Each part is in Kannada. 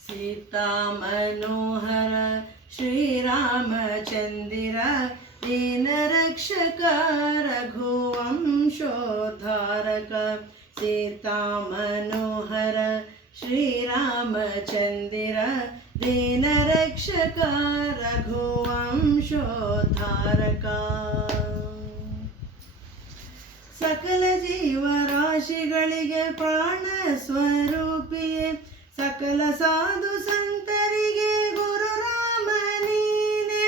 सीता मनोहर श्रीरामचन्दिर दीनरक्षक रघुवंशोद्धारक सीता मनोहर श्रीरामचन्दिर दीनरक्षक रघुवंशोद्धारक ಸಕಲ ಜೀವರಾಶಿಗಳಿಗೆ ಪ್ರಾಣ ಸ್ವರೂಪಿಯೇ ಸಕಲ ಸಾಧು ಸಂತರಿಗೆ ಗುರು ರಾಮ ನೀನೆ.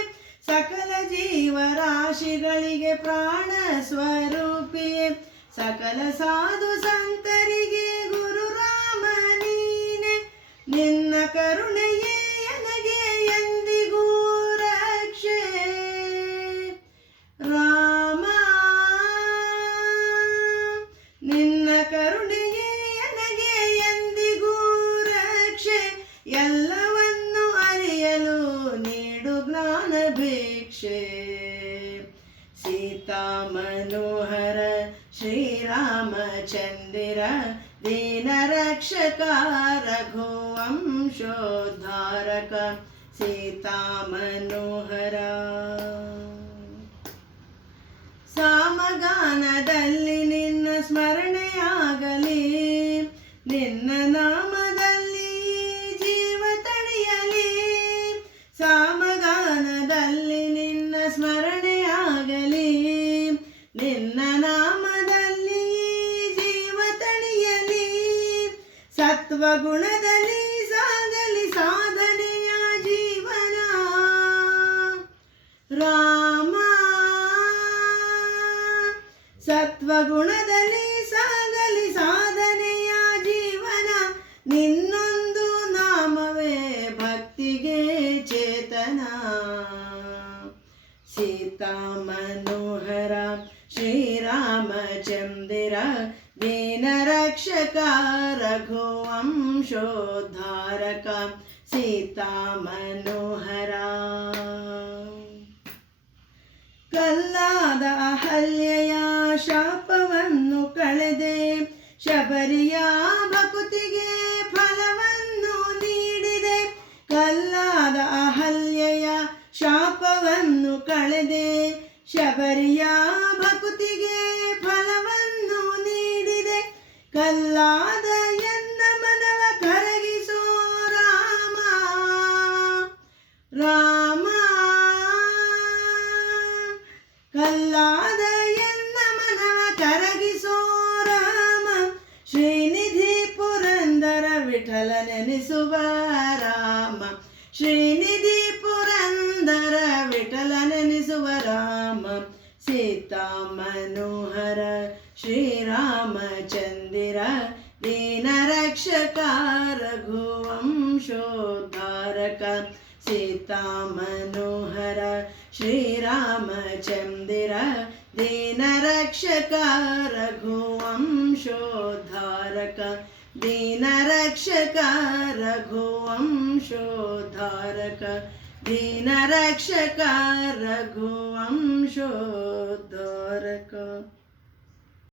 ಸಕಲ ಜೀವರಾಶಿಗಳಿಗೆ ಪ್ರಾಣ ಸ್ವರೂಪಿಯೇ ಸಕಲ ಸಾಧು ಸಂತರಿಗೆ ಗುರು ರಾಮ ನೀನೆ. ನಿನ್ನ ಕರುಣೆಯೇ ಭಿಕ್ಷೆ ಸೀತಾ ಮನೋಹರ ಶ್ರೀರಾಮಚಂದಿರ ದೀನ ರಕ್ಷಕ ರಘುವಂಶೋದ್ಧಾರಕ ಸೀತಾ ಮನೋಹರ ಸಾಮಗಾನದಲ್ಲಿ ನಿನ್ನ ಸ್ಮರಣೆಯಾಗಲಿ ನಿನ್ನ ನಾಮದಲ್ಲಿ ಜೀವ ತಣಿಯಲಿ, ಸತ್ವಗುಣದಲ್ಲಿ ಸಾಗಲಿ ಸಾಧನೆಯ ಜೀವನ. ರಾಮ, ಸತ್ವಗುಣದಲ್ಲಿ ಸಾಗಲಿ ಸಾಧನೆಯ ಜೀವನ. ನಿನ್ನೊಂದು ನಾಮವೇ ಭಕ್ತಿಗೆ ಚೇತನ. ಸೀತಾ ಮನೋಹರ ರಕ್ಷಕ ರಘುವಂಶೋದ್ಧಾರಕ ಸೀತಾ ಮನೋಹರ ಕಲ್ಲಾದ ಅಹಲ್ಯೆಯ ಶಾಪವನ್ನು ಕಳೆದೆ, ಶಬರಿಯ ಭಕುತಿಗೆ ಫಲವನ್ನು ನೀಡಿದೆ. ಕಲ್ಲಾದ ಅಹಲ್ಯೆಯ ಶಾಪವನ್ನು ಕಳೆದೆ, ಶಬರಿಯ ಕಲ್ಲಾದ ಎನ್ನ ಮನವ ಕರಗಿಸೋ ರಾಮ ಶ್ರೀನಿಧಿ ಪುರಂದರ ವಿಠಲ ನೆನೆಸುವ ರಾಮ ಶ್ರೀನಿಧಿ ಪುರಂದರ ವಿಠಲ ನೆನೆಸುವ ರಾಮ ಸೀತಾ ಮನೋಹರ ಶ್ರೀರಾಮಚಂದಿರ ದೀನ ರಕ್ಷಕ ರಘುವಂಶೋದ್ಧಾರಕ ಸೀತಾ श्रीरामचन्द्र दीनरक्षक रघुवंशोद्धारक दीनरक्षक रघुवंशोद्धारक दीनरक्षक रघुवंशोद्धारक